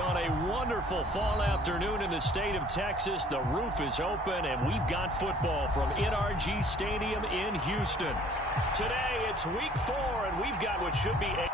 On a wonderful fall afternoon in the state of Texas, the roof is open, and we've got football from NRG Stadium in Houston. Today, it's week 4, and we've got what should be a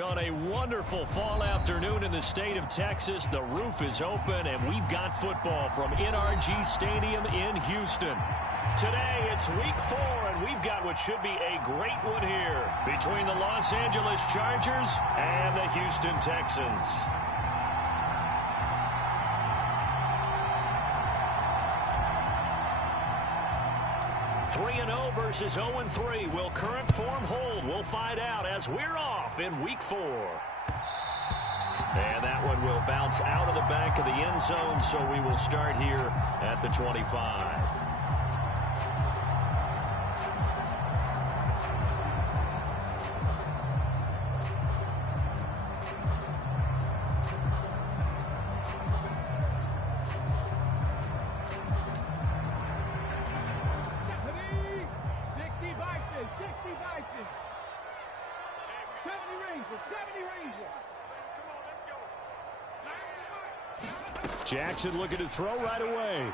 On a wonderful fall afternoon in the state of Texas, the roof is open, and we've got football from NRG Stadium in Houston. Today, it's week 4, and we've got what should be a great one here between the Los Angeles Chargers and the Houston Texans. 3-0 versus 0-3. Will current form hold? We'll find out as we're off in week 4. And that one will bounce out of the back of the end zone, so we will start here at the 25. Jackson looking to throw right away.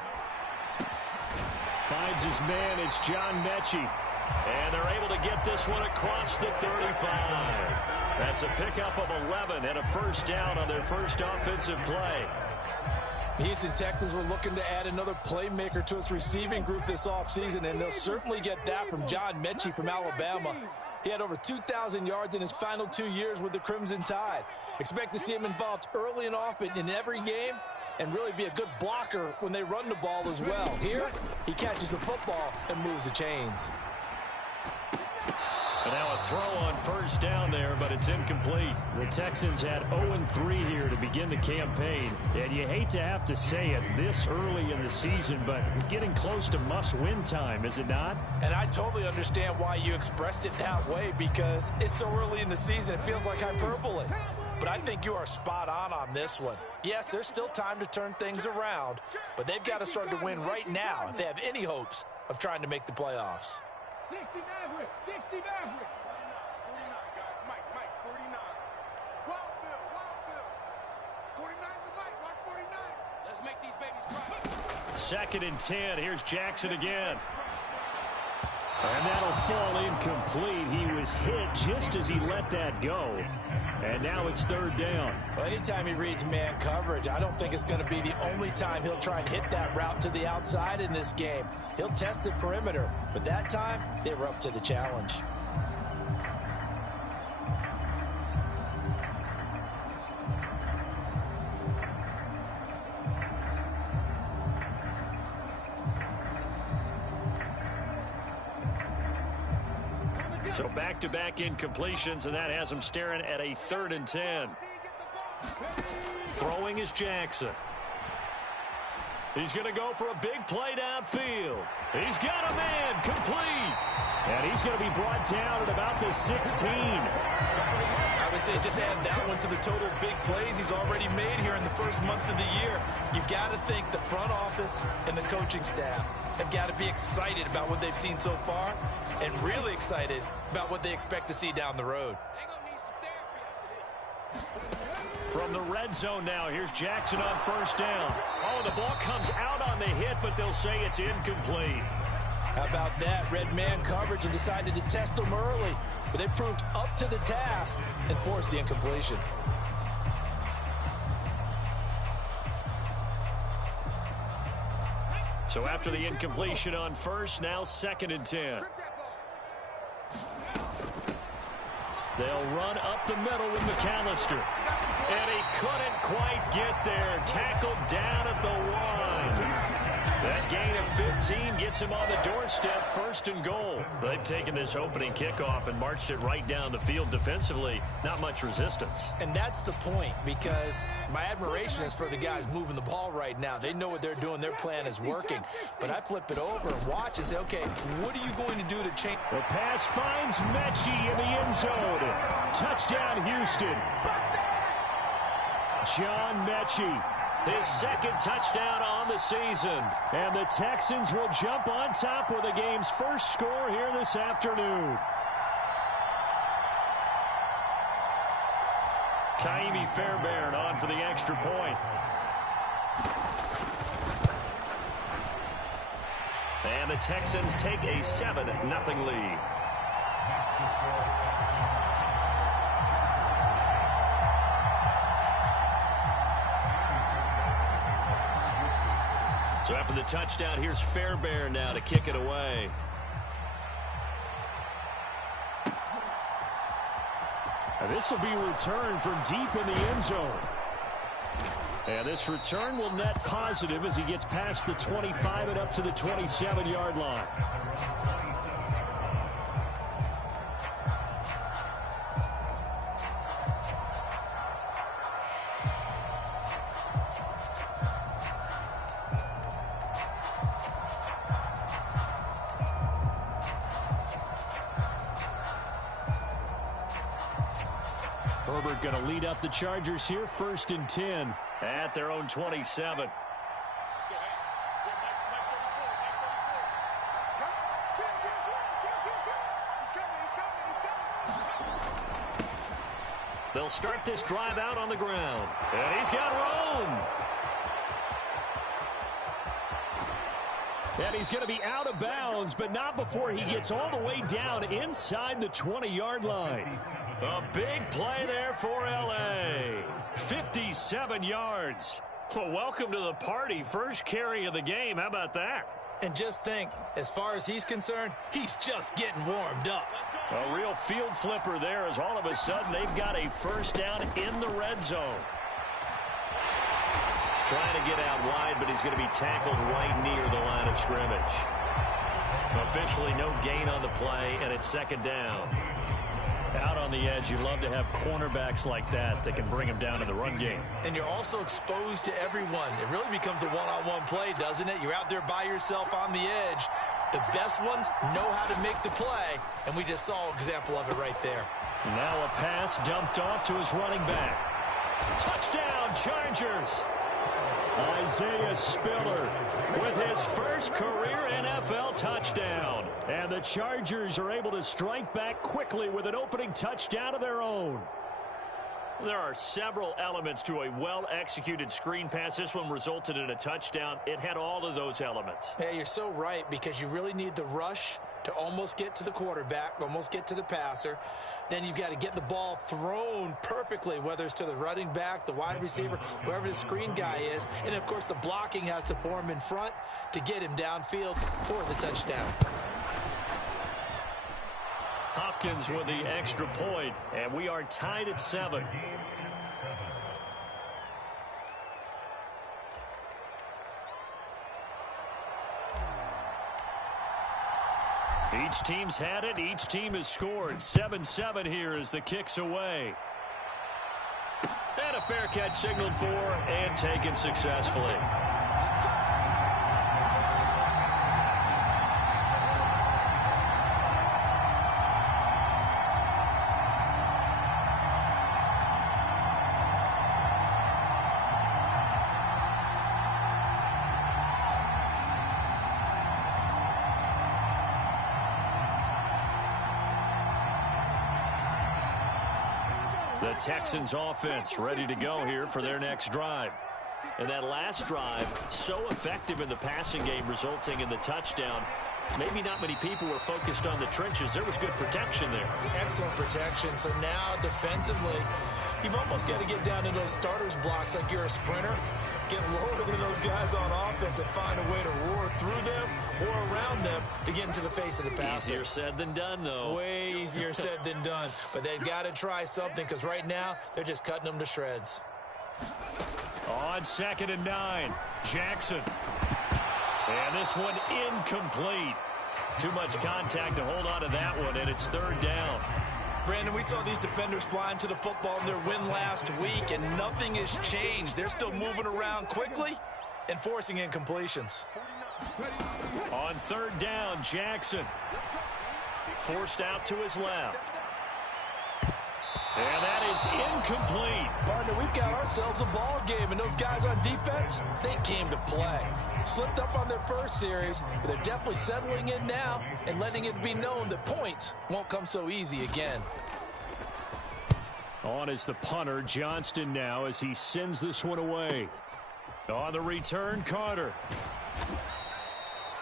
Finds his man. It's John Mechie. And they're able to get this one across the 35. That's a pickup of 11 and a first down on their first offensive play. Houston Texans were looking to add another playmaker to its receiving group this offseason, and they'll certainly get that from John Mechie from Alabama. He had over 2,000 yards in his final 2 years with the Crimson Tide. Expect to see him involved early and often in every game, and really be a good blocker when they run the ball as well. Here, he catches the football and moves the chains. And now a throw on first down there, but it's incomplete. The Texans had 0-3 here to begin the campaign, and you hate to have to say it this early in the season, but getting close to must-win time, is it not? And I totally understand why you expressed it that way, because it's so early in the season, it feels like hyperbole. But I think you are spot on this one. Yes, there's still time to turn things around, but they've got to start to win right now if they have any hopes of trying to make the playoffs. 60 Maverick, 60 Maverick. 49, guys. Mike, 49. Wild Bill. 49's the Mike. Watch 49. Let's make these babies cry. 2nd and 10. Here's Jackson again. And that'll fall incomplete. He was hit just as he let that go. And now it's 3rd down. Well, anytime he reads man coverage, I don't think it's going to be the only time he'll try and hit that route to the outside in this game. He'll test the perimeter, but that time they were up to the challenge. So back-to-back incompletions, and that has him staring at a 3rd and 10. Throwing is Jackson. He's going to go for a big play downfield. He's got a man, complete. And he's going to be brought down at about the 16. I would say just add that one to the total big plays he's already made here in the first month of the year. You've got to think the front office and the coaching staff have got to be excited about what they've seen so far and really excited about what they expect to see down the road. From the red zone now, here's Jackson on first down. Oh, the ball comes out on the hit, but they'll say it's incomplete. How about that? Red man coverage and decided to test them early, but they proved up to the task and forced the incompletion. So after the incompletion on first, now 2nd and 10. They'll run up the middle with McAllister. And he couldn't quite get there. Tackled down at the 1. That gain of 15 gets him on the doorstep, 1st and goal. They've taken this opening kickoff and marched it right down the field defensively. Not much resistance. And that's the point, because my admiration is for the guys moving the ball right now. They know what they're doing. Their plan is working. But I flip it over and watch and say, okay, what are you going to do to change? The pass finds Mechie in the end zone. Touchdown, Houston. John Mechie, his 2nd touchdown on the season. And the Texans will jump on top with the game's first score here this afternoon. Kaimi Fairbairn on for the extra point. And the Texans take a 7-0 lead. So after the touchdown, here's Fairbairn now to kick it away. And this will be returned from deep in the end zone. And this return will net positive as he gets past the 25 and up to the 27-yard line. Herbert going to lead up the Chargers here, 1st and 10. At their own 27. They'll start this drive out on the ground. And he's got room. And he's going to be out of bounds, but not before he gets all the way down inside the 20-yard line. A big play there for L.A. 57 yards. Well, welcome to the party. First carry of the game. How about that? And just think, as far as he's concerned, he's just getting warmed up. A real field flipper there as all of a sudden they've got a first down in the red zone. Trying to get out wide, but he's going to be tackled right near the line of scrimmage. Officially no gain on the play, and it's 2nd down. Out on the edge, you love to have cornerbacks like that can bring him down in the run game. And you're also exposed to everyone. It really becomes a one-on-one play, doesn't it? You're out there by yourself on the edge. The best ones know how to make the play, and we just saw an example of it right there. Now a pass dumped off to his running back. Touchdown, Chargers! Isaiah Spiller with his first career NFL touchdown. And the Chargers are able to strike back quickly with an opening touchdown of their own. There are several elements to a well-executed screen pass. This one resulted in a touchdown. It had all of those elements. Hey, you're so right, because you really need the rush to almost get to the quarterback, almost get to the passer. Then you've got to get the ball thrown perfectly, whether it's to the running back, the wide receiver, whoever the screen guy is. And, of course, the blocking has to form in front to get him downfield for the touchdown. Hopkins with the extra point, and we are tied at 7. Each team's had it. Each team has scored. 7-7 here as the kick's away. And a fair catch signaled for and taken successfully. The Texans offense ready to go here for their next drive. And that last drive, so effective in the passing game, resulting in the touchdown. Maybe not many people were focused on the trenches. There was good protection there. Excellent protection. So now defensively, you've almost got to get down to those starters blocks like you're a sprinter. Get lower than those guys on offense and find a way to roar through them or around them to get into the face of the passer. Easier said than done, though. Way easier said than done. But they've got to try something, because right now they're just cutting them to shreds. On 2nd and 9, Jackson. And this one incomplete. Too much contact to hold on to that one, and it's 3rd down. Brandon, we saw these defenders fly into the football in their win last week, and nothing has changed. They're still moving around quickly and forcing incompletions. On 3rd down, Jackson. Forced out to his left. And that is incomplete. Partner, we've got ourselves a ball game, and those guys on defense, they came to play. Slipped up on their first series, but they're definitely settling in now and letting it be known that points won't come so easy again. On is the punter, Johnston, now as he sends this one away. On the return, Carter.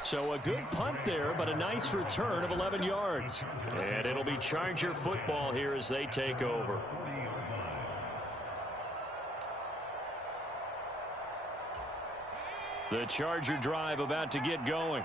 So a good punt there, but a nice return of 11 yards. And it'll be Charger football here as they take over. The Charger drive about to get going.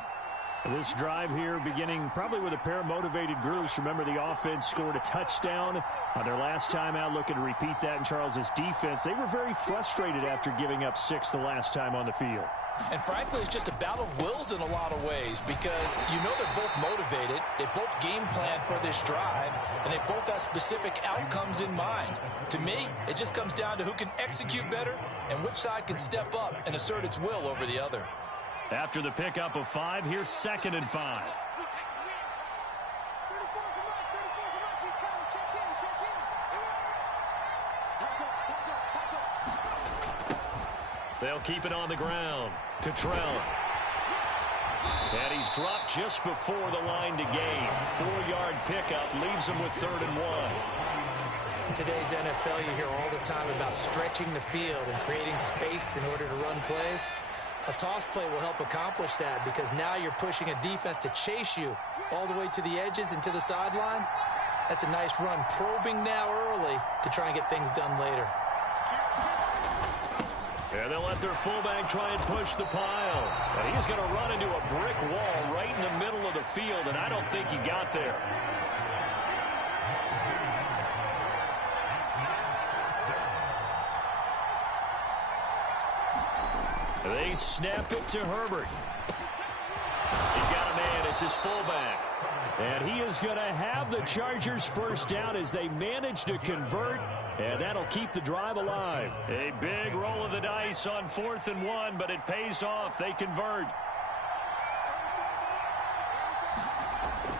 This drive here beginning probably with a pair of motivated groups. Remember, the offense scored a touchdown on their last time out, looking to repeat that in Charles' defense. They were very frustrated after giving up 6 the last time on the field. And frankly, it's just a battle of wills in a lot of ways because you know they're both motivated. They both game plan for this drive, and they both have specific outcomes in mind. To me, it just comes down to who can execute better and which side can step up and assert its will over the other. After the pickup of 5, here's 2nd and 5. They'll keep it on the ground. Cottrell. And he's dropped just before the line to gain. 4-yard pickup leaves him with 3rd and 1. In today's NFL, you hear all the time about stretching the field and creating space in order to run plays. A toss play will help accomplish that because now you're pushing a defense to chase you all the way to the edges and to the sideline. That's a nice run, probing now early to try and get things done later. And they'll let their fullback try and push the pile. And he's going to run into a brick wall right in the middle of the field, and I don't think he got there. They snap it to Herbert. He's got a man. It's his fullback. And he is going to have the Chargers first down as they manage to convert. And that'll keep the drive alive. A big roll of the dice on 4th and 1, but it pays off. They convert.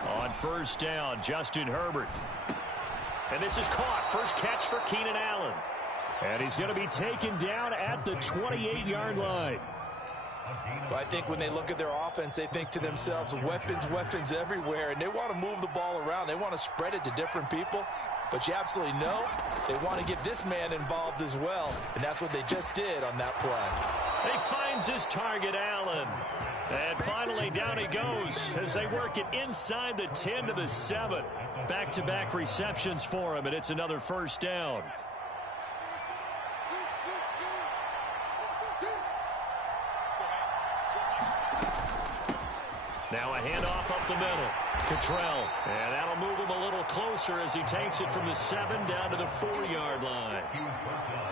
On 1st down, Justin Herbert. And this is caught. First catch for Keenan Allen. And he's going to be taken down at the 28-yard line. But I think when they look at their offense, they think to themselves, weapons everywhere, and they want to move the ball around. They want to spread it to different people. But you absolutely know they want to get this man involved as well, and that's what they just did on that play. He finds his target, Allen. And finally, down he goes as they work it inside the 10 to the 7. Back-to-back receptions for him, and it's another first down. Now a handoff up the middle. Cottrell. And that'll move him a little closer as he takes it from the 7 down to the 4-yard line.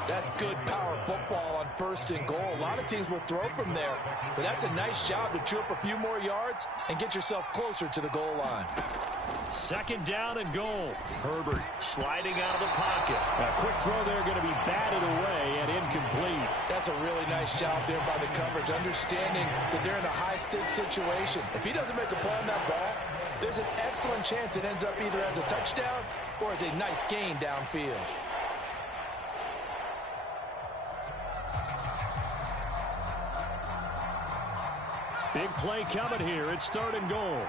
That's good power football on 1st and goal. A lot of teams will throw from there, but that's a nice job to chew up a few more yards and get yourself closer to the goal line. 2nd down and goal. Herbert sliding out of the pocket. A quick throw there going to be batted away and incomplete. That's a really nice job there by the coverage, understanding that they're in a high-stakes situation. If he doesn't make a play on that ball, there's an excellent chance it ends up either as a touchdown or as a nice gain downfield. Big play coming here. It's 3rd and goal.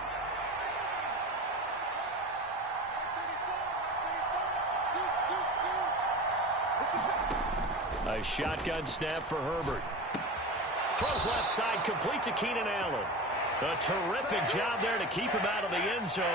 A shotgun snap for Herbert. Throws left side, complete to Keenan Allen. A terrific job there to keep him out of the end zone.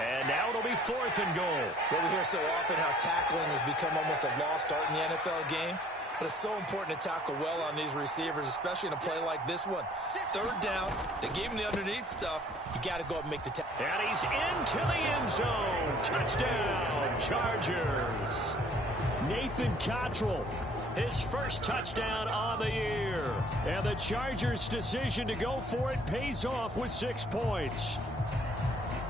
And now it'll be 4th and goal. Well, we hear so often how tackling has become almost a lost art in the NFL game. But it's so important to tackle well on these receivers, especially in a play like this one. 3rd down, they gave him the underneath stuff. You got to go up and make the tackle. And he's into the end zone. Touchdown, Chargers. Nathan Cottrell, his first touchdown on the year. And the Chargers' decision to go for it pays off with 6 points.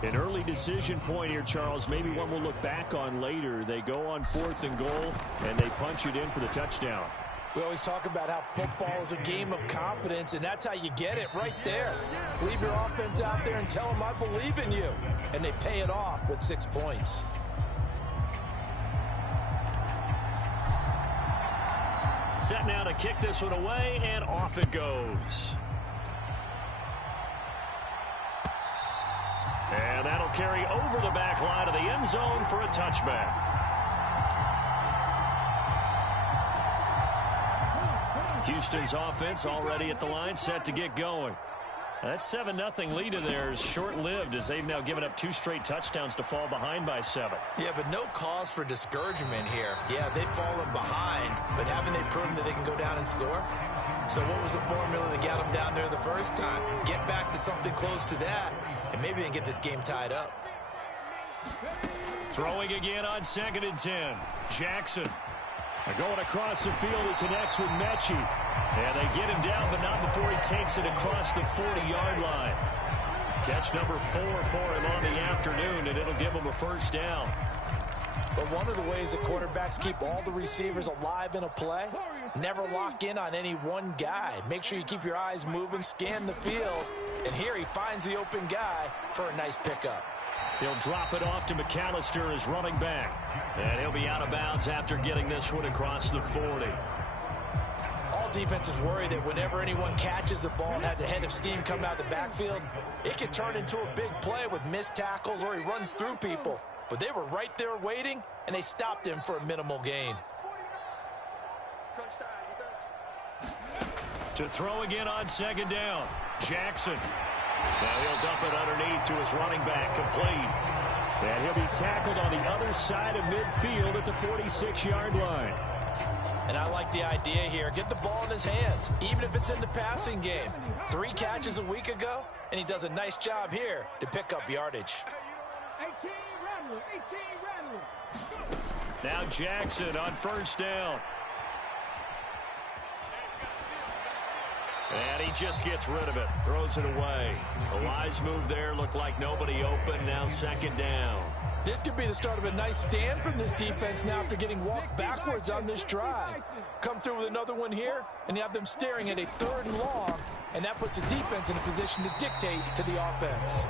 An early decision point here, Charles, maybe one we'll look back on later. They go on 4th and goal, and they punch it in for the touchdown. We always talk about how football is a game of confidence, and that's how you get it right there. Leave your offense out there and tell them, I believe in you. And they pay it off with 6 points. Set now to kick this one away, and off it goes. And that'll carry over the back line of the end zone for a touchback. Houston's offense already at the line, set to get going. That 7-0 lead of theirs short-lived as they've now given up 2 straight touchdowns to fall behind by 7. Yeah, but no cause for discouragement here. Yeah, they've fallen behind, but haven't they proven that they can go down and score? So what was the formula that got them down there the first time? Get back to something close to that, and maybe they can get this game tied up. Throwing again on 2nd and 10. Jackson. Going across the field, he connects with Mechie. And they get him down, but not before he takes it across the 40-yard line. Catch number 4 for him on the afternoon, and it'll give him a first down. But one of the ways that quarterbacks keep all the receivers alive in a play, never lock in on any one guy. Make sure you keep your eyes moving, scan the field. And here he finds the open guy for a nice pickup. He'll drop it off to McAllister as running back. And he'll be out of bounds after getting this one across the 40. All defenses worry that whenever anyone catches the ball and has a head of steam come out of the backfield, it can turn into a big play with missed tackles or he runs through people. But they were right there waiting, and they stopped him for a minimal gain. To throw again on 2nd down. Jackson. Now he'll dump it underneath to his running back, complete. And he'll be tackled on the other side of midfield at the 46-yard line. And I like the idea here. Get the ball in his hands, even if it's in the passing game. 3 catches a week ago, and he does a nice job here to pick up yardage. 18 Rattler. Now Jackson on 1st down. And he just gets rid of it. Throws it away. A wise move there. Looked like nobody open. Now 2nd down. This could be the start of a nice stand from this defense now after getting walked backwards on this drive. Come through with another one here, and you have them staring at a 3rd and long, and that puts the defense in a position to dictate to the offense.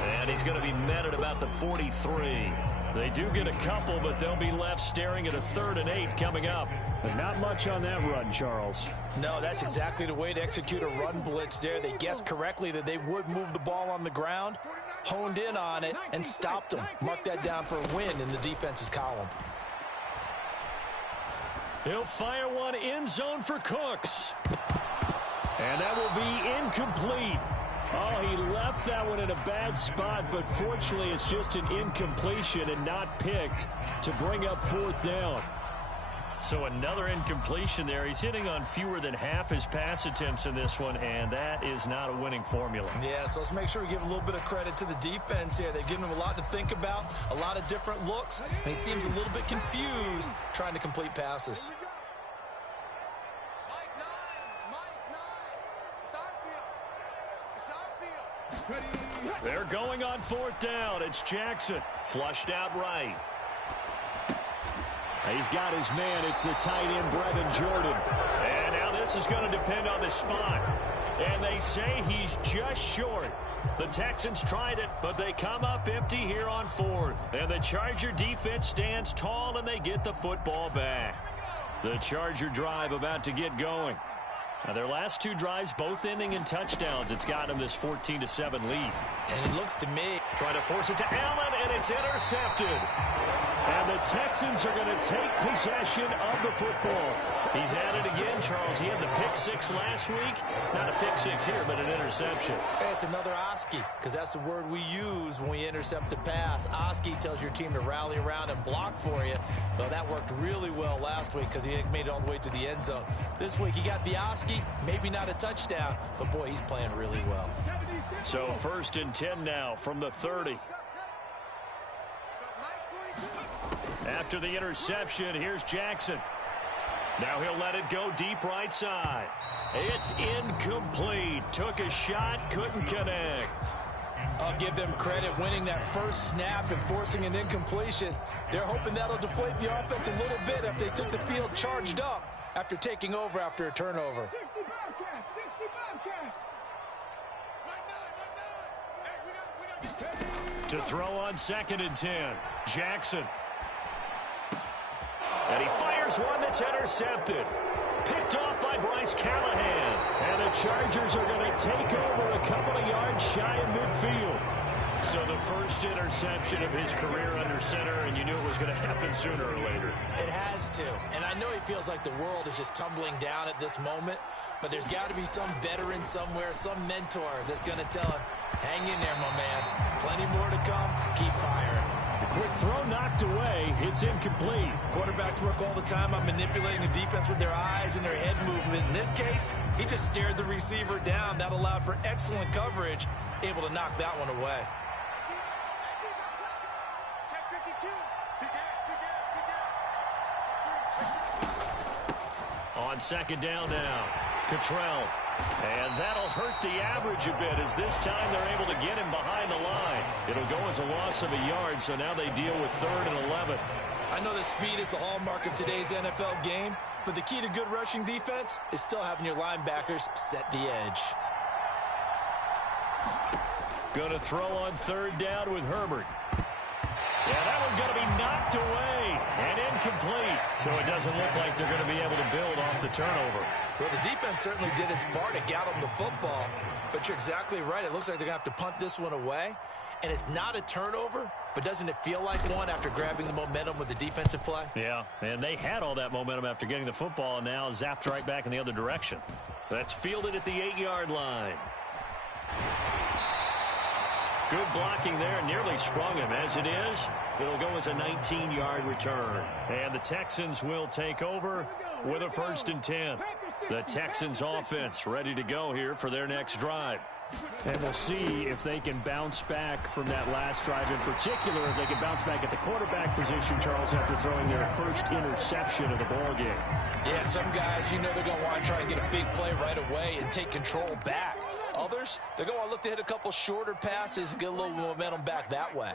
And he's going to be met at about the 43. They do get a couple, but they'll be left staring at a 3rd and 8 coming up. But not much on that run, Charles. No, that's exactly the way to execute a run blitz there. They guessed correctly that they would move the ball on the ground, honed in on it, and stopped them. Mark that down for a win in the defense's column. He'll fire one end zone for Cooks. And that will be incomplete. Oh, he left that one in a bad spot, but fortunately it's just an incompletion and not picked to bring up 4th down. So another incompletion there. He's hitting on fewer than half his pass attempts in this one, and that is not a winning formula. Yeah, so let's make sure we give a little bit of credit to the defense here. They've given him a lot to think about, a lot of different looks, and he seems a little bit confused trying to complete passes. They're going on 4th down. It's Jackson. Flushed out right. He's got his man. It's the tight end, Brevin Jordan. And now this is going to depend on the spot. And they say he's just short. The Texans tried it, but they come up empty here on 4th. And the Charger defense stands tall, and they get the football back. The Charger drive about to get going. Now, their last 2 drives, both ending in touchdowns. It's got them this 14-7 lead. And it looks to me, trying to force it to Allen, and it's intercepted. And the Texans are going to take possession of the football. He's at it again, Charles. He had the pick 6 last week. Not a pick 6 here, but an interception. Hey, it's another Oski, because that's the word we use when we intercept a pass. Oski tells your team to rally around and block for you. Well, that worked really well last week because he made it all the way to the end zone. This week he got the Oski, maybe not a touchdown, but boy, he's playing really well. So 1st and 10 now from the 30. After the interception, here's Jackson. Now he'll let it go deep right side. It's incomplete. Took a shot, couldn't connect. I'll give them credit winning that first snap and forcing an incompletion. They're hoping that'll deflate the offense a little bit if they took the field charged up after taking over after a turnover. 60 Bobcats. To throw on 2nd and 10. Jackson. And he fires one that's intercepted. Picked off by Bryce Callahan. And the Chargers are going to take over a couple of yards shy of midfield. So the first interception of his career under center, and you knew it was was going to happen sooner or later. It has to. And I know he feels like the world is just tumbling down at this moment, but there's got to be some veteran somewhere, some mentor that's going to tell him, hang in there, my man. Plenty more to come. Keep firing. The quick throw knocked away. It's incomplete. Quarterbacks work all the time on manipulating the defense with their eyes and their head movement. In this case, he just stared the receiver down. That allowed for excellent coverage, able to knock that one away. On second down now, Cottrell. And that'll hurt the average a bit as this time they're able to get him behind the line. It'll go as a loss of a yard, so now they deal with 3rd and 11. I know that speed is the hallmark of today's NFL game, but the key to good rushing defense is still having your linebackers set the edge. Going to throw on 3rd down with Herbert. Yeah, that one's going to be knocked away and incomplete. So it doesn't look like they're going to be able to build off the turnover. Well, the defense certainly did its part to get them the football, but you're exactly right. It looks like they're going to have to punt this one away, and it's not a turnover, but doesn't it feel like one after grabbing the momentum with the defensive play? Yeah, and they had all that momentum after getting the football, and now zapped right back in the other direction. That's fielded at the 8-yard line. Good blocking there, nearly sprung him. As it is, it'll go as a 19-yard return. And the Texans will take over with a 1st and 10. The Texans offense ready to go here for their next drive. And we'll see if they can bounce back from that last drive in particular, if they can bounce back at the quarterback position, Charles, after throwing their first interception of the ballgame. Yeah, some guys, you know they're going to want to try and get a big play right away and take control back. Others, they're going to look to hit a couple shorter passes and get a little momentum back that way.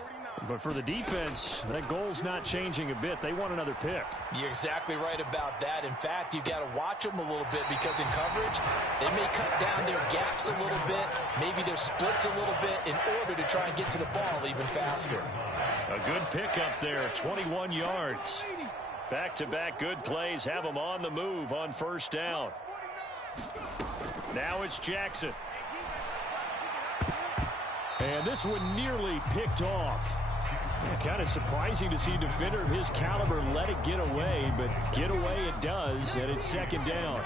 But for the defense, that goal's not changing a bit. They want another pick. You're exactly right about that. In fact, you've got to watch them a little bit because in coverage, they may cut down their gaps a little bit, maybe their splits a little bit in order to try and get to the ball even faster. A good pickup there, 21 yards. Back-to-back good plays have them on the move on 1st down. Now it's Jackson. And this one nearly picked off. Kind of surprising to see a defender of his caliber let it get away, but get away it does, and it's 2nd down.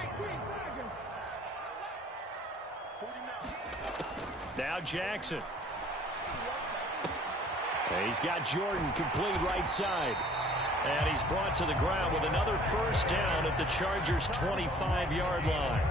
Now Jackson. And he's got Jordan complete right side. And he's brought to the ground with another 1st down at the Chargers' 25-yard line.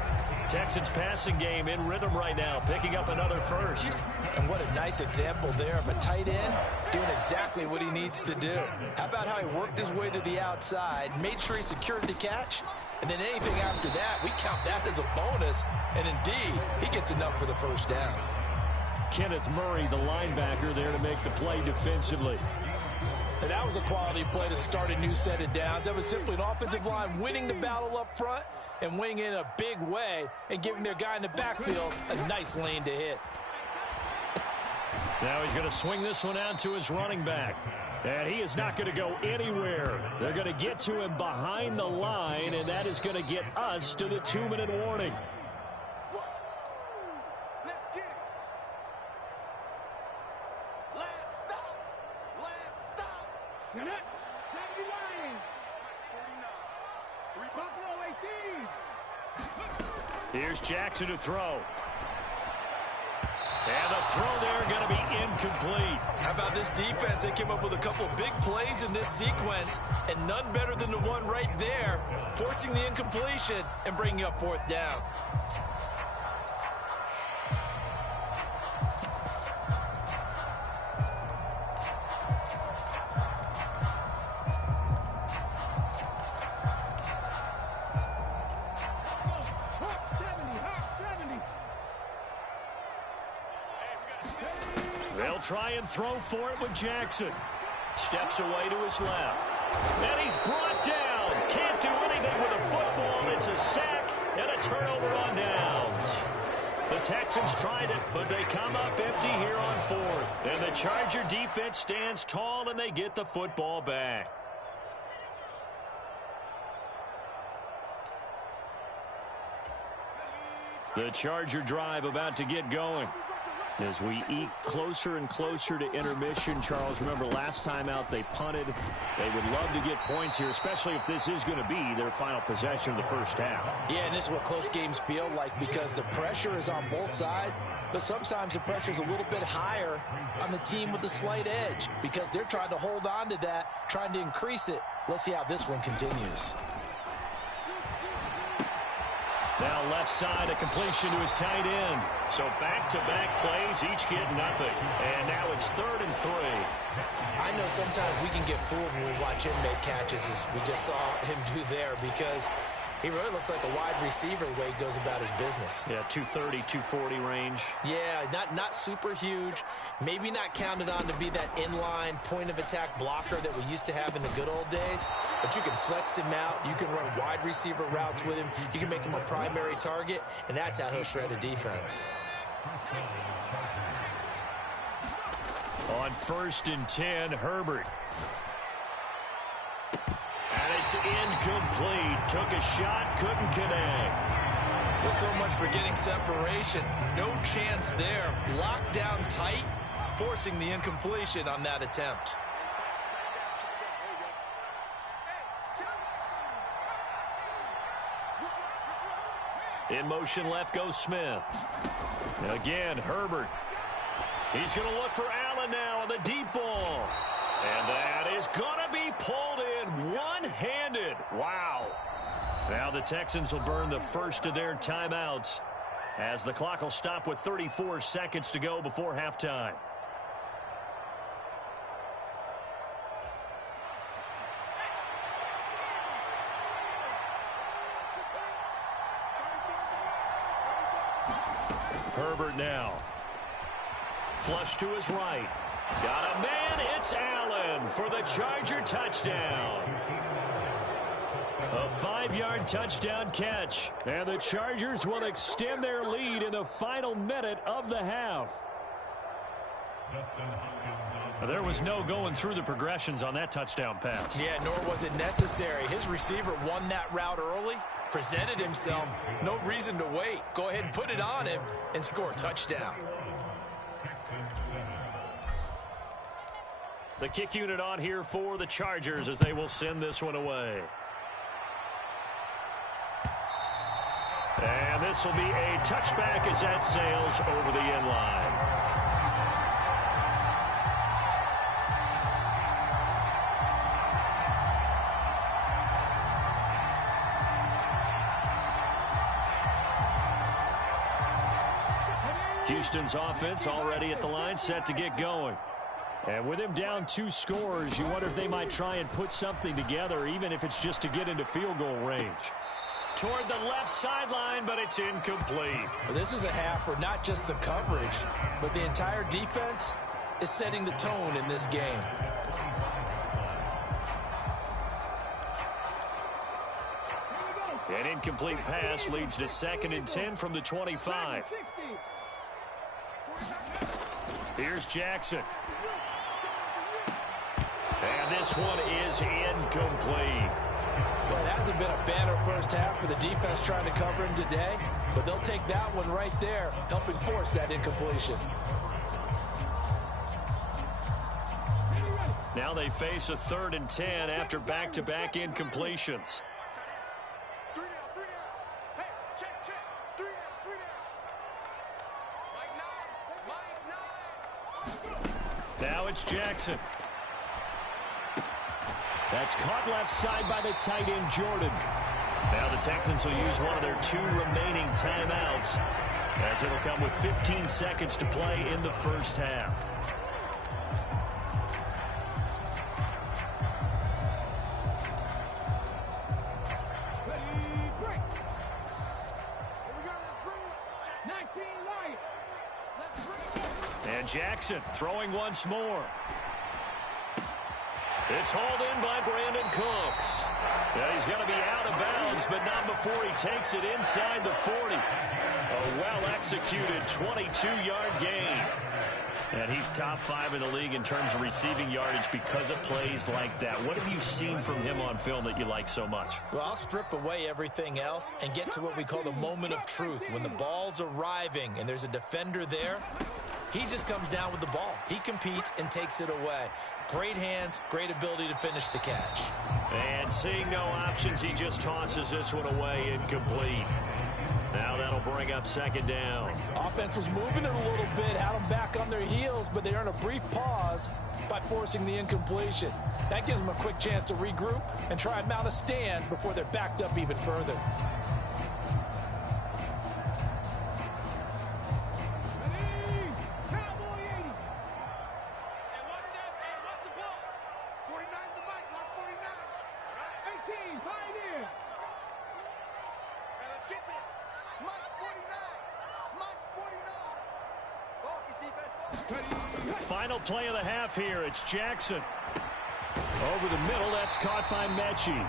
Texans passing game in rhythm right now, picking up another 1st. And what a nice example there of a tight end doing exactly what he needs to do. How about how he worked his way to the outside, made sure he secured the catch, and then anything after that, we count that as a bonus. And indeed, he gets enough for the 1st down. Kenneth Murray, the linebacker, there to make the play defensively. And that was a quality play to start a new set of downs. That was simply an offensive line winning the battle up front and winning in a big way and giving their guy in the backfield a nice lane to hit. Now he's going to swing this one out to his running back. And he is not going to go anywhere. They're going to get to him behind the line, and that is going to get us to the 2-minute warning. Let's get it. Last stop. Last stop. You're not. 70 Lions. 49. Buffalo 18. Here's Jackson to throw. And the throw there going to be incomplete. How about this defense? They came up with a couple big plays in this sequence, and none better than the one right there, forcing the incompletion and bringing up 4th down. They'll try and throw for it with Jackson. Steps away to his left. And he's brought down. Can't do anything with a football. It's a sack and a turnover on downs. The Texans tried it, but they come up empty here on 4th. And the Charger defense stands tall, and they get the football back. The Charger drive about to get going. As we eke closer and closer to intermission, Charles, remember last time out they punted. They would love to get points here, especially if this is going to be their final possession of the first half. Yeah, and this is what close games feel like because the pressure is on both sides, but sometimes the pressure is a little bit higher on the team with the slight edge because they're trying to hold on to that, trying to increase it. Let's see how this one continues. Now left side, a completion to his tight end. So back-to-back plays, each get nothing. And now it's 3rd and 3. I know sometimes we can get fooled when we watch him make catches, as we just saw him do there, because he really looks like a wide receiver the way he goes about his business. Yeah, 230, 240 range. Yeah, not super huge. Maybe not counted on to be that inline point-of-attack blocker that we used to have in the good old days. But you can flex him out. You can run wide receiver routes with him. You can make him a primary target, and that's how he'll shred a defense. On 1st and 10, Herbert. And it's incomplete. Took a shot, couldn't connect. Well, so much for getting separation. No chance there. Locked down tight, forcing the incompletion on that attempt. In motion left goes Smith. Again, Herbert. He's going to look for Allen now on the deep ball. And that is going to be pulled in one-handed. Wow. Now the Texans will burn the first of their timeouts as the clock will stop with 34 seconds to go before halftime. Herbert now. Flush to his right. Got a man, it's Allen for the Charger touchdown. A 5-yard touchdown catch. And the Chargers will extend their lead in the final minute of the half. There was no going through the progressions on that touchdown pass. Yeah, nor was it necessary. His receiver won that route early, presented himself. No reason to wait. Go ahead and put it on him and score a touchdown. The kick unit on here for the Chargers as they will send this one away. And this will be a touchback as that sails over the end line. Houston's offense already at the line, set to get going. And with him down 2 scores, you wonder if they might try and put something together, even if it's just to get into field goal range. Toward the left sideline, but it's incomplete. Well, this is a half where not just the coverage, but the entire defense is setting the tone in this game. An incomplete pass leads to 2nd and 10 from the 25. Here's Jackson. And this one is incomplete. Well, it hasn't been a banner first half for the defense trying to cover him today, but they'll take that one right there, helping force that incompletion. Now they face a 3rd and 10 after back-to-back incompletions. 3 down, 3 down. Hey, check. 3 down, 3 down. Mike 9. Now it's Jackson. That's caught left side by the tight end, Jordan. Now the Texans will use one of their 2 remaining timeouts as it'll come with 15 seconds to play in the first half. And Jackson throwing once more. It's hauled in by Brandon Cooks. Yeah, he's going to be out of bounds, but not before he takes it inside the 40. A well-executed 22-yard gain. And he's top 5 in the league in terms of receiving yardage because of plays like that. What have you seen from him on film that you like so much? Well, I'll strip away everything else and get to what we call the moment of truth. When the ball's arriving and there's a defender there, He just comes down with the ball. He competes and takes it away. Great hands, great ability to finish the catch. And seeing no options, he just tosses this one away, incomplete. Now that'll bring up second down. Offense was moving it a little bit, had them back on their heels, but they earned a brief pause by forcing the incompletion. That gives them a quick chance to regroup and try and mount a stand before they're backed up even further. Final play of the half here. It's Jackson. Over the middle, that's caught by Mechie.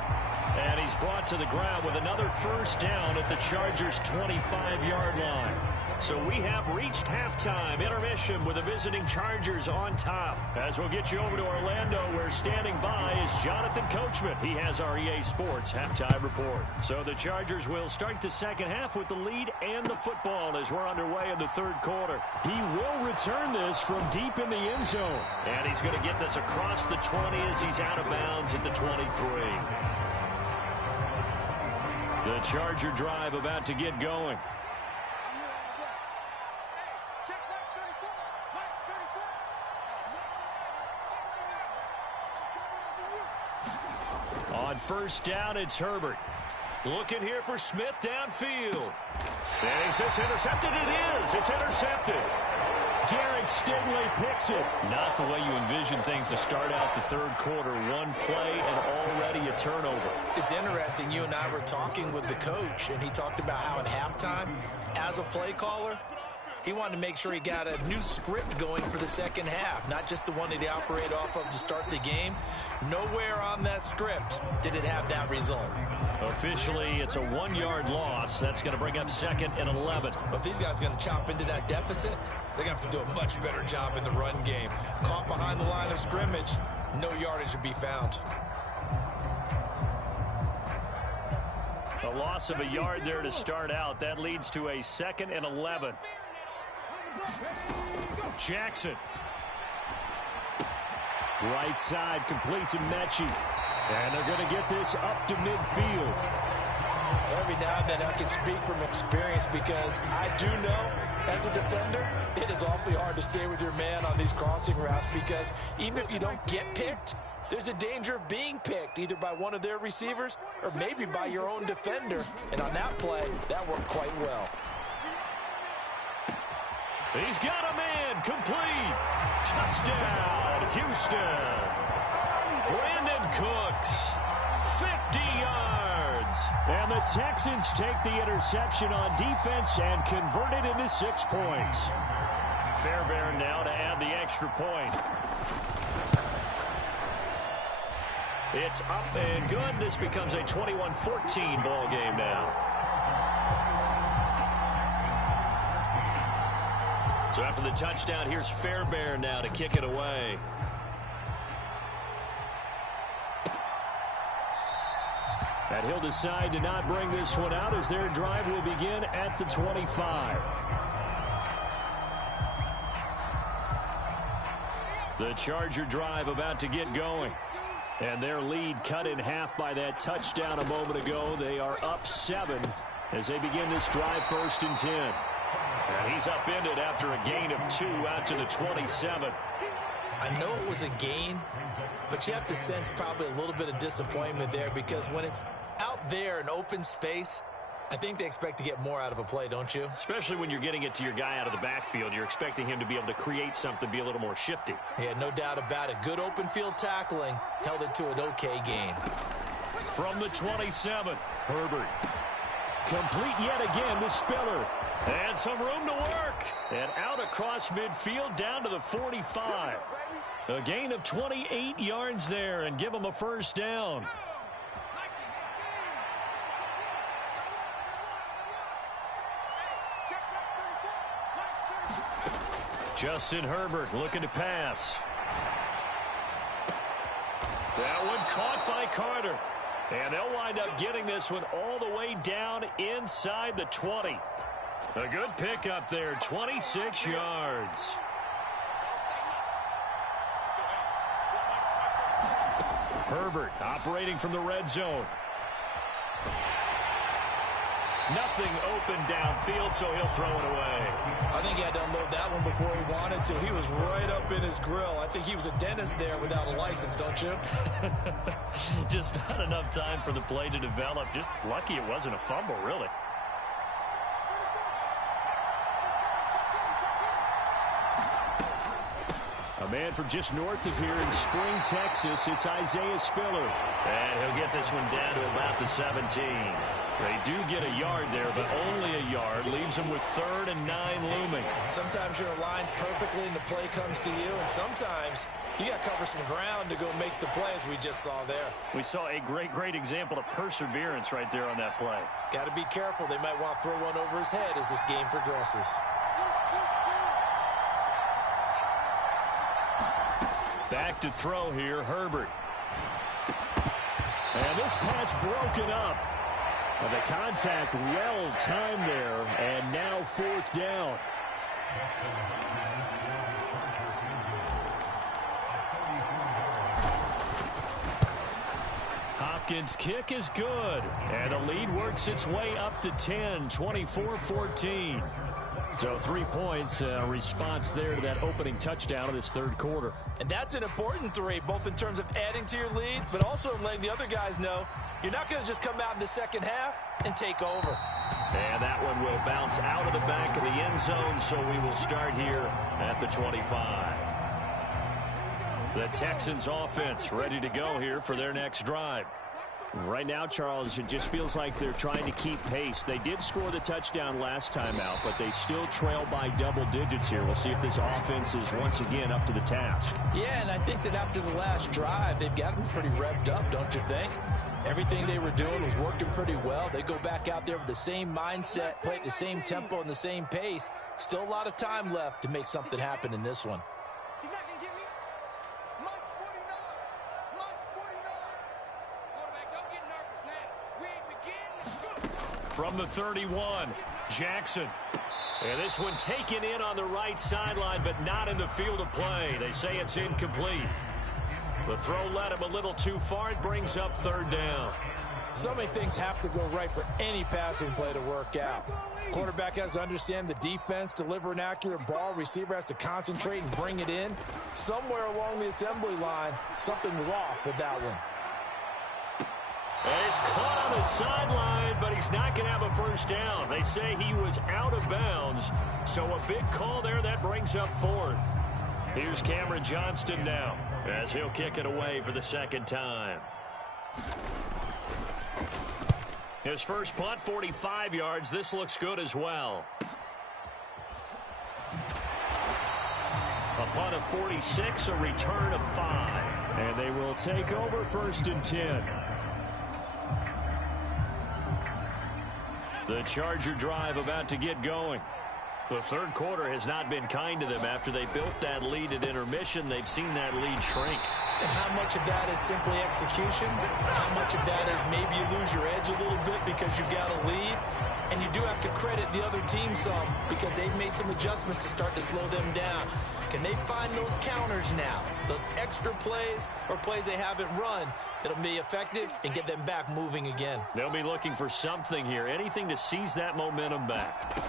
And he's brought to the ground with another first down at the Chargers' 25-yard line. So we have reached halftime intermission with the visiting Chargers on top. As we'll get you over to Orlando, where standing by is Jonathan Coachman. He has our EA Sports halftime report. So the Chargers will start the second half with the lead and the football as we're underway in the third quarter. He will return this from deep in the end zone. And he's going to get this across the 20 as he's out of bounds at the 23. The Charger drive about to get going. On first down, it's Herbert. Looking here for Smith downfield. And is this intercepted? It is. It's intercepted. Derek Stingley picks it. Not the way you envision things to start out the third quarter. One play and already a turnover. It's interesting. You and I were talking with the coach, and he talked about how at halftime, as a play caller, he wanted to make sure he got a new script going for the second half, not just the one that he operated off of to start the game. Nowhere on that script did it have that result. Officially, it's a 1-yard loss. That's going to bring up second and 11. But these guys are going to chop into that deficit. They're going to have to do a much better job in the run game. Caught behind the line of scrimmage, no yardage to be found. A loss of a yard there to start out. That leads to a second and 11. Jackson. Right side completes to Mechie. And they're going to get this up to midfield. Every now and then I can speak from experience because I do know as a defender, it is awfully hard to stay with your man on these crossing routes because even if you don't get picked, there's a danger of being picked either by one of their receivers or maybe by your own defender. And on that play, that worked quite well. He's got a man complete. Touchdown, Houston. Brandon Cooks, 50 yards. And the Texans take the interception on defense and convert it into 6 points. Fairbairn now to add the extra point. It's up and good. This becomes a 21-14 ball game now. So after the touchdown, here's Fairbairn now to kick it away. And he'll decide to not bring this one out as their drive will begin at the 25. The Charger drive about to get going. And their lead cut in half by that touchdown a moment ago. They are up 7 as they begin this drive 1st and 10. And he's upended after a gain of 2 out to the 27. I know it was a gain, but you have to sense probably a little bit of disappointment there because when it's out there in open space, I think they expect to get more out of a play, don't you? Especially when you're getting it to your guy out of the backfield. You're expecting him to be able to create something, be a little more shifty. Yeah, no doubt about it. Good open field tackling held it to an okay gain. From the 27, Herbert. Complete yet again to Spiller. And some room to work. And out across midfield down to the 45. A gain of 28 yards there and give him a first down. Justin Herbert looking to pass. That one caught by Carter. And they'll wind up getting this one all the way down inside the 20. A good pickup there, 26 yards. Herbert operating from the red zone. Nothing open downfield, so he'll throw it away. I think he had to unload that one before he wanted to. He was right up in his grill. I think he was a dentist there without a license, don't you? Just not enough time for the play to develop. Just lucky it wasn't a fumble, really. A man from just north of here in Spring, Texas, it's Isaiah Spiller. And he'll get this one down to about the 17. They do get a yard there, but only a yard. Leaves them with 3rd and 9 looming. Sometimes you're aligned perfectly and the play comes to you, and sometimes you got to cover some ground to go make the play, as we just saw there. We saw a great example of perseverance right there on that play. Got to be careful. They might want to throw one over his head as this game progresses. Back to throw here, Herbert. And this pass broken up. The contact well timed there, and now 4th down. Hopkins' kick is good, and the lead works its way up to 10, 24-14. So 3 points, response there to that opening touchdown of this 3rd quarter. And that's an important 3, both in terms of adding to your lead, but also letting the other guys know you're not going to just come out in the second half and take over. And that one will bounce out of the back of the end zone, so we will start here at the 25. The Texans offense ready to go here for their next drive. Right now, Charles, it just feels like they're trying to keep pace. They did score the touchdown last time out, but they still trail by double digits here. We'll see if this offense is once again up to the task. Yeah, and I think that after the last drive, they've got them pretty revved up, don't you think? Everything they were doing was working pretty well. They go back out there with the same mindset, play at the same tempo and the same pace. Still a lot of time left to make something happen in this one. He's not going to get me. Mike's 49. Mike's 49. Quarterback, don't get nervous now. We ain't beginning. From the 31, Jackson. And this one taken in on the right sideline, but not in the field of play. They say it's incomplete. The throw led him a little too far. It brings up 3rd down. So many things have to go right for any passing play to work out. Quarterback has to understand the defense, deliver an accurate ball. Receiver has to concentrate and bring it in. Somewhere along the assembly line, something was off with that one. And he's caught on the sideline, but he's not going to have a 1st down. They say he was out of bounds, so a big call there. That brings up 4th. Here's Cameron Johnston now, as he'll kick it away for the 2nd time. His first punt, 45 yards. This looks good as well. A punt of 46, a return of 5. And they will take over 1st and 10. The Charger drive about to get going. The 3rd quarter has not been kind to them. After they built that lead at intermission, they've seen that lead shrink. And how much of that is simply execution? How much of that is maybe you lose your edge a little bit because you've got a lead? And you do have to credit the other team some because they've made some adjustments to start to slow them down. Can they find those counters now, those extra plays or plays they haven't run that'll be effective and get them back moving again? They'll be looking for something here, anything to seize that momentum back.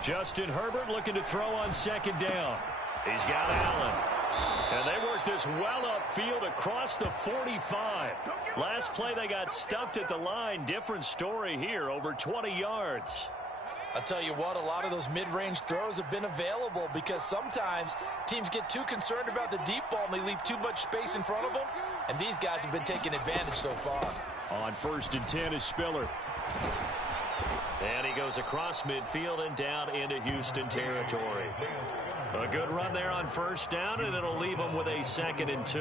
Justin Herbert looking to throw on 2nd down. He's got Allen. And they work this well upfield across the 45. Last play they got stuffed at the line. Different story here, over 20 yards. I'll tell you what, a lot of those mid-range throws have been available because sometimes teams get too concerned about the deep ball and they leave too much space in front of them. And these guys have been taking advantage so far. On 1st and 10 is Spiller. And he goes across midfield and down into Houston territory. A good run there on 1st down, and it'll leave them with a 2nd and 2.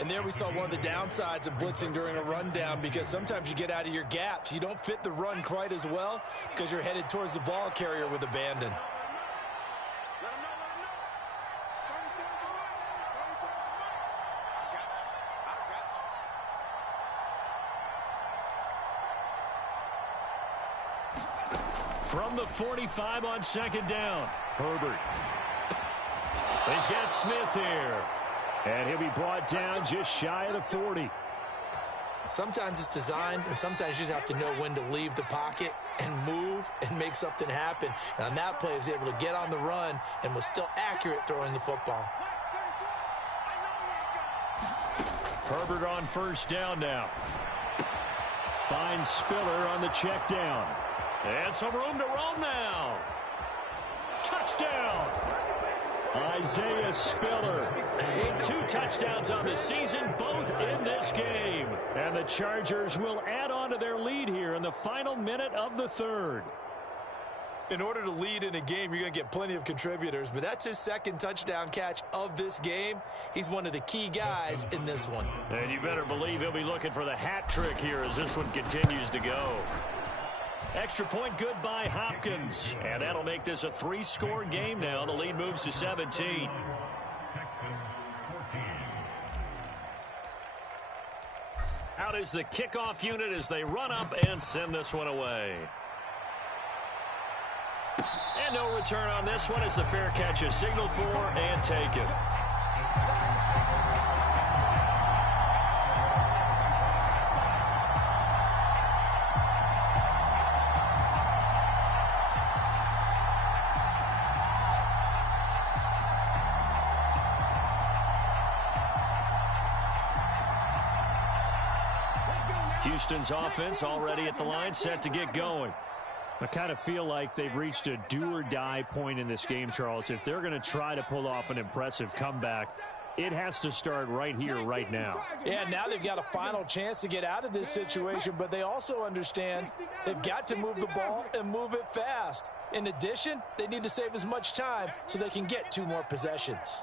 And there we saw one of the downsides of blitzing during a rundown because sometimes you get out of your gaps. You don't fit the run quite as well because you're headed towards the ball carrier with abandon. Let him know. 37's the right. 37's the right. I got you. From the 45 on 2nd down, Herbert. He's got Smith here. And he'll be brought down just shy of the 40. Sometimes it's designed, and sometimes you just have to know when to leave the pocket and move and make something happen. And on that play, he was able to get on the run and was still accurate throwing the football. Herbert on first down now. Finds Spiller on the check down. And some room to roam now. Touchdown! Isaiah Spiller. 2 touchdowns on the season, both in this game. And the Chargers will add on to their lead here in the final minute of the third. In order to lead in a game, you're going to get plenty of contributors, but that's his second touchdown catch of this game. He's one of the key guys in this one. And you better believe he'll be looking for the hat trick here as this one continues to go. Extra point good by Hopkins. And that'll make this a 3-score game now. The lead moves to 17. Out is the kickoff unit as they run up and send this one away. And no return on this one as the fair catch is signaled for and taken. Houston's offense already at the line, set to get going. I kind of feel like they've reached a do-or-die point in this game, Charles. If they're going to try to pull off an impressive comeback, it has to start right here, right now. Yeah, now they've got a final chance to get out of this situation, but they also understand they've got to move the ball and move it fast. In addition, they need to save as much time so they can get 2 more possessions.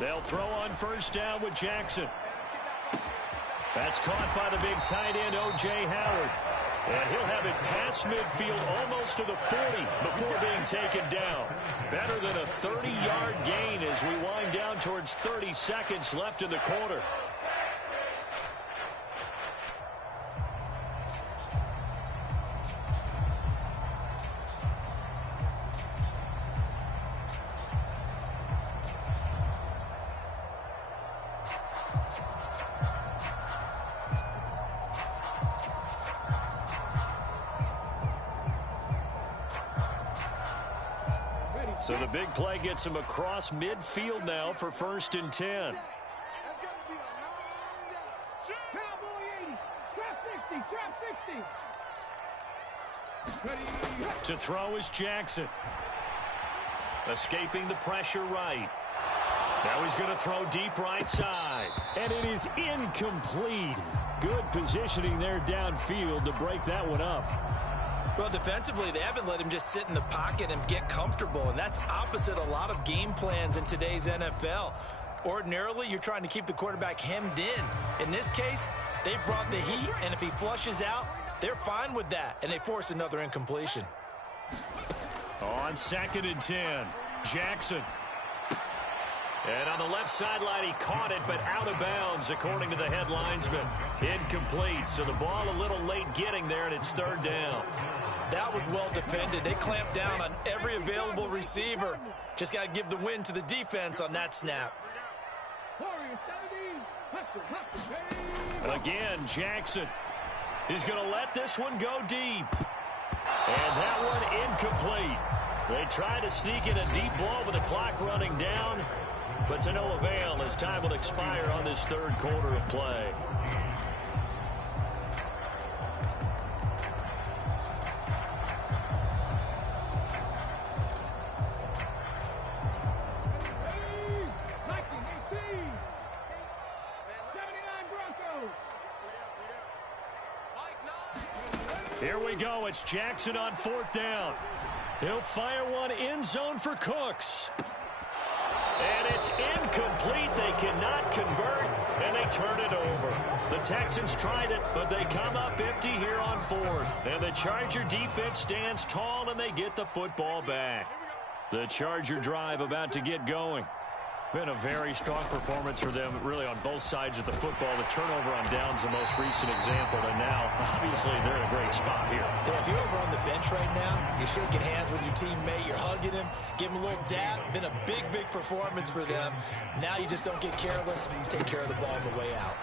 They'll throw on first down with Jackson. That's caught by the big tight end, O.J. Howard. And he'll have it past midfield almost to the 40 before being taken down. Better than a 30-yard gain as we wind down towards 30 seconds left in the quarter. So the big play gets him across midfield now for 1st and 10. To throw is Jackson. Escaping the pressure right. Now he's going to throw deep right side. And it is incomplete. Good positioning there downfield to break that one up. Well, defensively, they haven't let him just sit in the pocket and get comfortable, and that's opposite a lot of game plans in today's NFL. Ordinarily, you're trying to keep the quarterback hemmed in. In this case, they brought the heat, and if he flushes out, they're fine with that, and they force another incompletion. On 2nd and 10, Jackson. And on the left sideline, he caught it, but out of bounds, according to the head linesman. Incomplete, so the ball a little late getting there, and it's 3rd down. That was well defended. They clamped down on every available receiver. Just got to give the win to the defense on that snap. Again, Jackson. He's going to let this one go deep. And that one incomplete. They try to sneak in a deep ball with the clock running down, but to no avail as time will expire on this 3rd quarter of play. Here we go. It's Jackson on 4th down. He'll fire one end zone for Cooks. And it's incomplete. They cannot convert, and they turn it over. The Texans tried it, but they come up empty here on 4th. And the Charger defense stands tall, and they get the football back. The Charger drive about to get going. Been a very strong performance for them, really, on both sides of the football. The turnover on downs, the most recent example, and now, obviously, they're in a great spot here. Yeah, if you're over on the bench right now, you're shaking hands with your teammate, you're hugging him, give him a little dap. Been a big, big performance for them. Now you just don't get careless. You take care of the ball on the way out.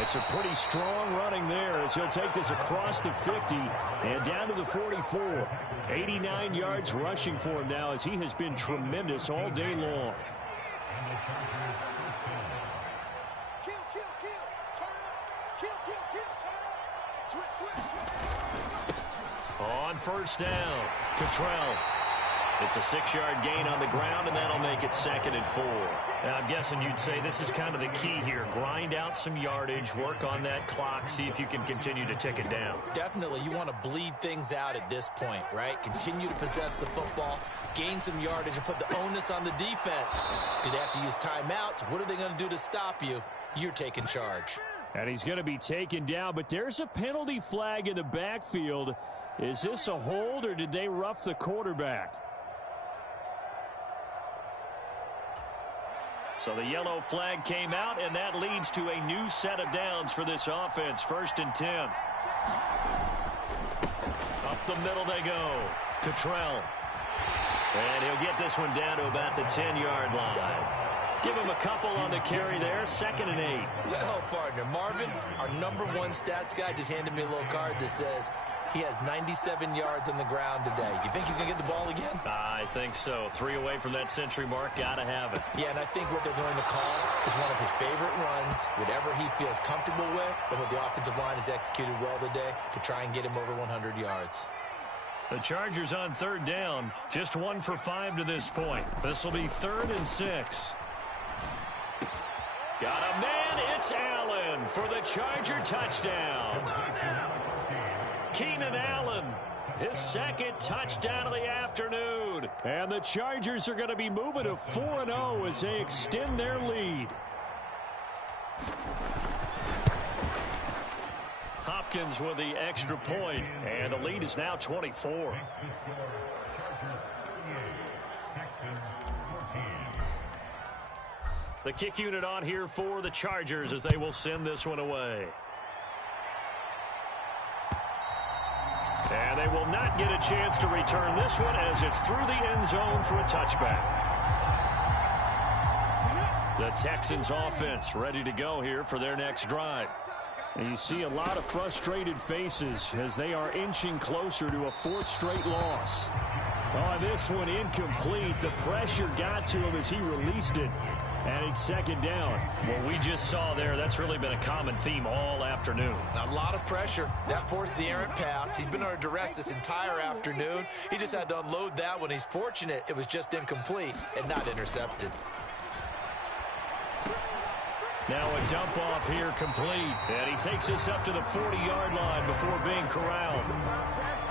It's a pretty strong running there as he'll take this across the 50 and down to the 44. 89 yards rushing for him now as he has been tremendous all day long. Kill, kill, kill. Turn up. Kill, kill, kill. Turn up. Switch, switch, switch. On first down, Cottrell. It's a 6-yard gain on the ground, and that'll make it 2nd and 4. Now, I'm guessing you'd say this is kind of the key here. Grind out some yardage, work on that clock, see if you can continue to tick it down. Definitely, you want to bleed things out at this point, right? Continue to possess the football, gain some yardage, and put the onus on the defense. Do they have to use timeouts? What are they going to do to stop you? You're taking charge. And he's going to be taken down, but there's a penalty flag in the backfield. Is this a hold, or did they rough the quarterback? So the yellow flag came out, and that leads to a new set of downs for this offense. 1st and 10. Up the middle they go. Cottrell. And he'll get this one down to about the 10-yard line. Give him a couple on the carry there. 2nd and 8. Well, partner, Marvin, our #1 stats guy, just handed me a little card that says he has 97 yards on the ground today. You think he's going to get the ball again? I think so. 3 away from that century mark. Got to have it. Yeah, and I think what they're going to call is one of his favorite runs, whatever he feels comfortable with, and what the offensive line has executed well today to try and get him over 100 yards. The Chargers on 3rd down. Just 1 for 5 to this point. This will be 3rd and 6. Got a man. It's Allen for the Charger touchdown. Keenan Allen, his 2nd touchdown of the afternoon. And the Chargers are going to be moving to 4-0 as they extend their lead. Hopkins with the extra point, and the lead is now 24. The kick unit on here for the Chargers as they will send this one away. And they will not get a chance to return this one as it's through the end zone for a touchback. The Texans offense ready to go here for their next drive. And you see a lot of frustrated faces as they are inching closer to a 4th straight loss. Oh, this one incomplete. The pressure got to him as he released it. And it's 2nd down. What we just saw there, that's really been a common theme all afternoon. A lot of pressure. That forced the errant pass. He's been under duress this entire afternoon. He just had to unload that one. He's fortunate it was just incomplete and not intercepted. Now a dump off here complete. And he takes us up to the 40-yard line before being corralled.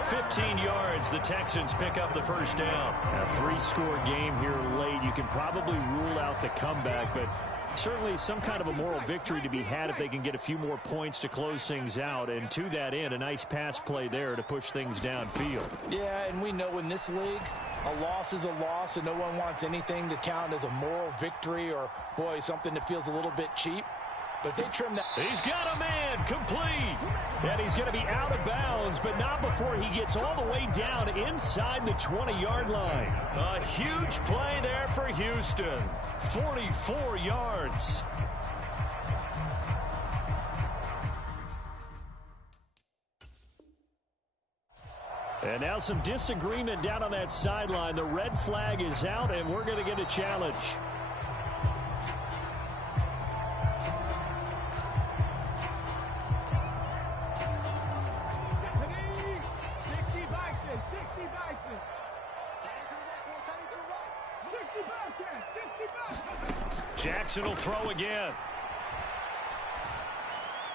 15 yards, the Texans pick up the 1st down. A 3-score game here late. You can probably rule out the comeback, but certainly some kind of a moral victory to be had if they can get a few more points to close things out. And to that end, a nice pass play there to push things downfield. Yeah, and we know in this league, a loss is a loss, and no one wants anything to count as a moral victory or, boy, something that feels a little bit cheap. But they trim that. He's got a man complete. And he's going to be out of bounds, but not before he gets all the way down inside the 20-yard line. A huge play there for Houston. 44 yards. And now some disagreement down on that sideline. The red flag is out, and we're going to get a challenge. Jackson will throw again.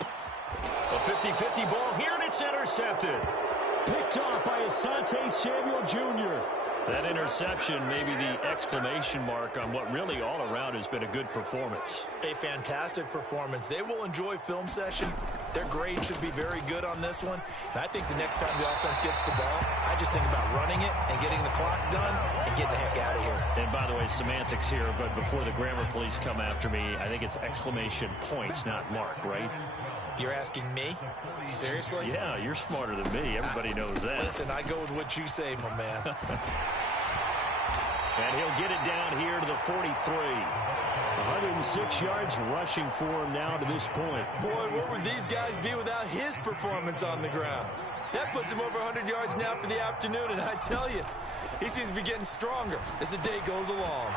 A 50-50 ball here, and it's intercepted. Picked off by Asante Samuel Jr. That interception may be the exclamation mark on what really all around has been a good performance. A fantastic performance. They will enjoy film session. Their grade should be very good on this one. And I think the next time the offense gets the ball, I just think about running it and getting the clock done and getting the heck out of here. And by the way, semantics here, but before the grammar police come after me, I think it's exclamation point, not mark, right? You're asking me? Seriously? Yeah, you're smarter than me. Everybody knows that. Listen, I go with what you say, my man. And he'll get it down here to the 43. 106 yards rushing for him now to this point. Boy, what would these guys be without his performance on the ground? That puts him over 100 yards now for the afternoon, and I tell you, he seems to be getting stronger as the day goes along.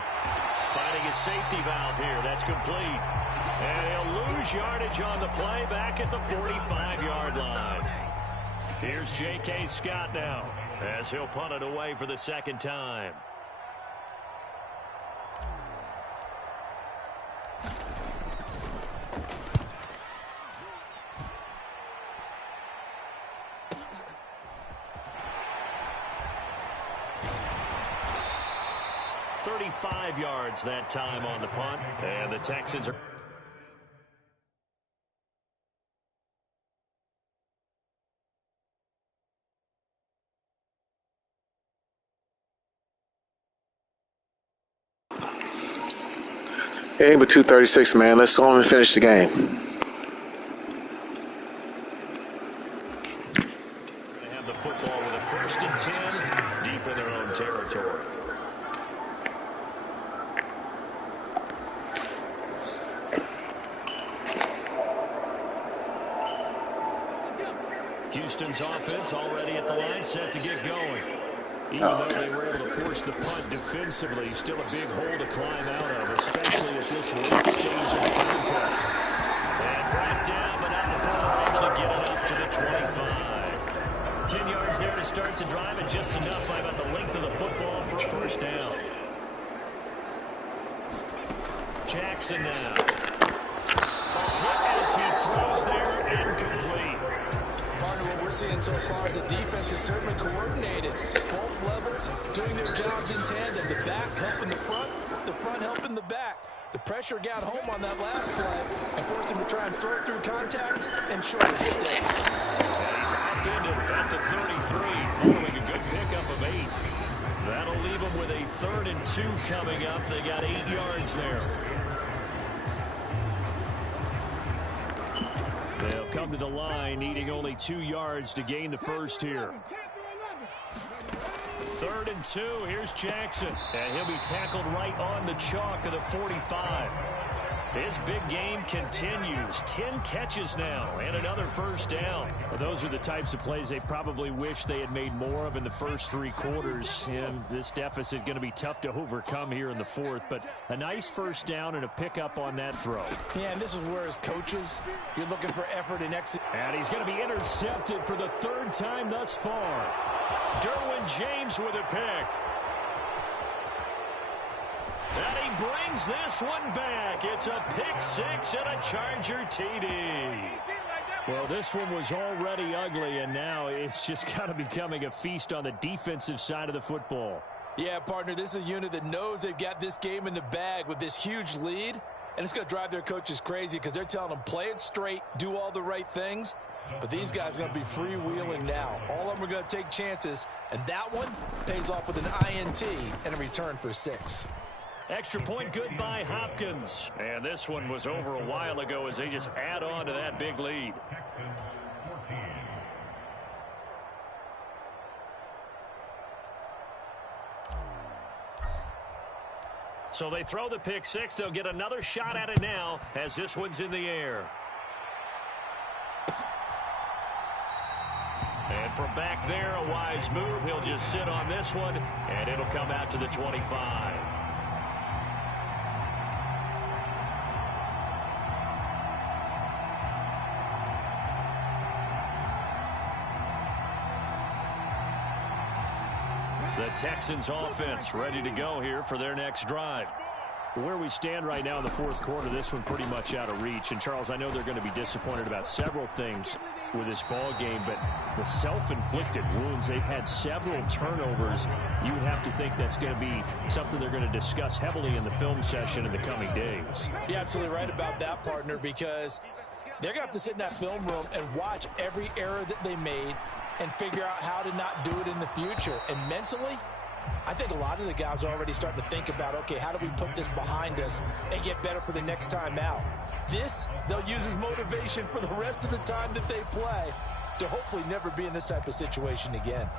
Finding his safety valve here. That's complete. And he'll lose yardage on the play back at the 45-yard line. Here's J.K. Scott now as he'll punt it away for the second time. .35 yards that time on the punt, and the Texans are... Game with 2:36, man. Let's go on and finish the game. They have the football with a 1st and 10 deep in their own territory. Houston's offense already at the line, set to get going. Even though they were able to force the punt defensively, still a big hole to climb out of, especially at this late stage of the contest. And brought down, but not before able to get it up to the 25. 10 yards there to start the drive, and just enough by about the length of the football for a first down. Jackson now. A hit as he throws there and complete. Partner, what we're seeing so far is the defense is certainly coordinated. Both levels doing their jobs in tandem. The back helping the front helping the back. The pressure got home on that last play and forced him to try and throw through contact and short of sticks. He's outended at the 33, following a good pickup of 8. That'll leave him with a 3rd and 2 coming up. They got 8 yards there. They'll come to the line, needing only 2 yards to gain the first here. 3rd and 2. Here's Jackson. And he'll be tackled right on the chalk of the 45. His big game continues. 10 catches now and another first down. Well, those are the types of plays they probably wish they had made more of in the first 3 quarters. And this deficit going to be tough to overcome here in the 4th. But a nice first down and a pickup on that throw. Yeah, and this is where as coaches, you're looking for effort and exit. And he's going to be intercepted for the 3rd time thus far. Derwin James with a pick. And he brings this one back. It's a pick 6 and a Charger TD. Well, this one was already ugly, and now it's just kind of becoming a feast on the defensive side of the football. Yeah, partner, this is a unit that knows they've got this game in the bag with this huge lead, and it's going to drive their coaches crazy because they're telling them play it straight, do all the right things. But these guys are going to be freewheeling now. All of them are going to take chances, and that one pays off with an INT and a return for 6. Extra point good by Hopkins. And this one was over a while ago as they just add on to that big lead. So they throw the pick 6. They'll get another shot at it now as this one's in the air. And from back there, a wise move. He'll just sit on this one, and it'll come out to the 25. The Texans offense ready to go here for their next drive. Where we stand right now in the 4th quarter, this one pretty much out of reach. And, Charles, I know they're going to be disappointed about several things with this ball game, but the self-inflicted wounds, they've had several turnovers. You would have to think that's going to be something they're going to discuss heavily in the film session in the coming days. You're absolutely right about that, partner, because they're going to have to sit in that film room and watch every error that they made and figure out how to not do it in the future. And mentally, I think a lot of the guys are already starting to think about, okay, how do we put this behind us and get better for the next time out? This, they'll use as motivation for the rest of the time that they play to hopefully never be in this type of situation again.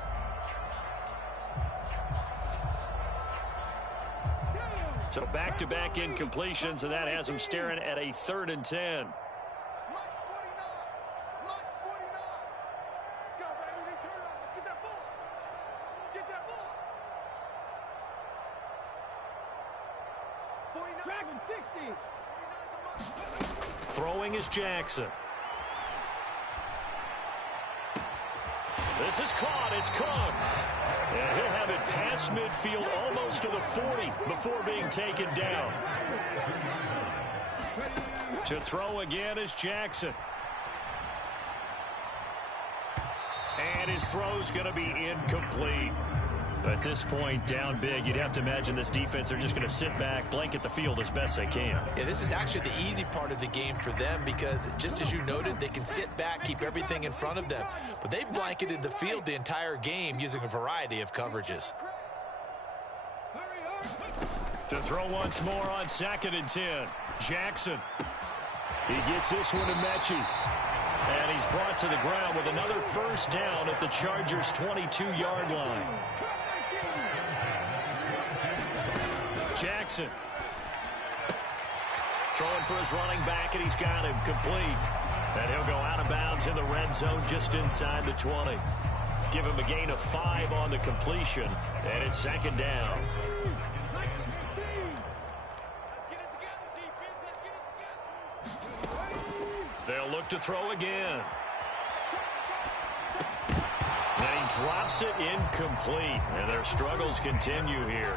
So back-to-back incompletions, and that has them staring at a 3rd and 10. Mike's 49. Mike's 49. Let's go, baby. We turn over. Let's get that ball. Let's get that ball. 49. Dragon 60. Throwing is Jackson. This is caught. It's Cooks. And he'll have it past midfield almost to the 40 before being taken down. To throw again is Jackson. And his throw's going to be incomplete. At this point, down big, you'd have to imagine this defense are just going to sit back, blanket the field as best they can. Yeah, this is actually the easy part of the game for them because, just as you noted, they can sit back, keep everything in front of them. But they've blanketed the field the entire game using a variety of coverages. To throw once more on 2nd and 10. Jackson. He gets this one to Mechie. And he's brought to the ground with another first down at the Chargers' 22-yard line. Jackson. Throwing for his running back, and he's got him complete. And he'll go out of bounds in the red zone just inside the 20. Give him a gain of 5 on the completion, and it's 2nd down. They'll look to throw again. And he drops it incomplete. And their struggles continue here.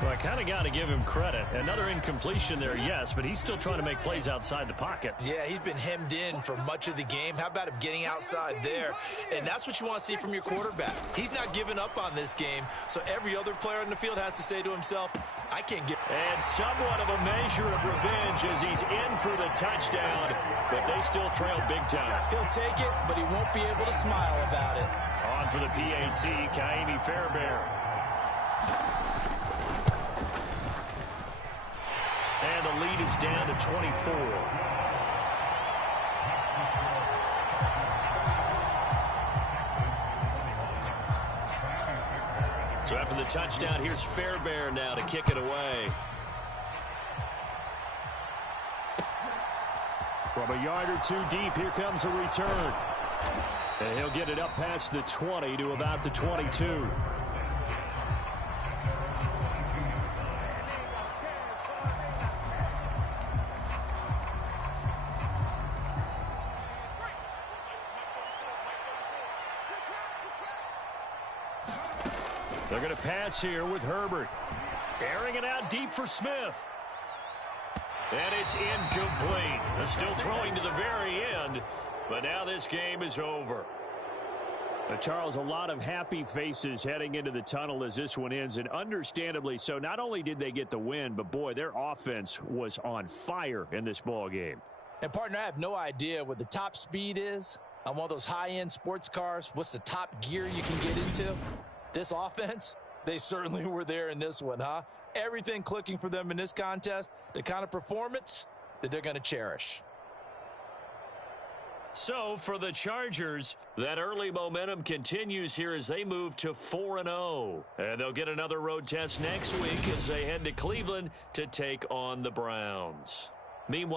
Well, I kind of got to give him credit. Another incompletion there, yes, but he's still trying to make plays outside the pocket. Yeah, he's been hemmed in for much of the game. How about him getting outside there? And that's what you want to see from your quarterback. He's not giving up on this game, so every other player on the field has to say to himself, I can't get... And somewhat of a measure of revenge as he's in for the touchdown, but they still trail big time. He'll take it, but he won't be able to smile about it. On for the PAT, Ka'imi Fairbairn. And the lead is down to 24. So after the touchdown, here's Fairbairn now to kick it away. From a yard or 2 deep, here comes a return. And he'll get it up past the 20 to about the 22. They're going to pass here with Herbert. Airing it out deep for Smith. And it's incomplete. They're still throwing to the very end, but now this game is over. Charles, a lot of happy faces heading into the tunnel as this one ends, and understandably so. Not only did they get the win, but boy, their offense was on fire in this ball game. And, partner, I have no idea what the top speed is on one of those high-end sports cars. What's the top gear you can get into? This offense, they certainly were there in this one, huh? Everything clicking for them in this contest, the kind of performance that they're going to cherish. So for the Chargers, that early momentum continues here as they move to 4-0. And they'll get another road test next week as they head to Cleveland to take on the Browns. Meanwhile,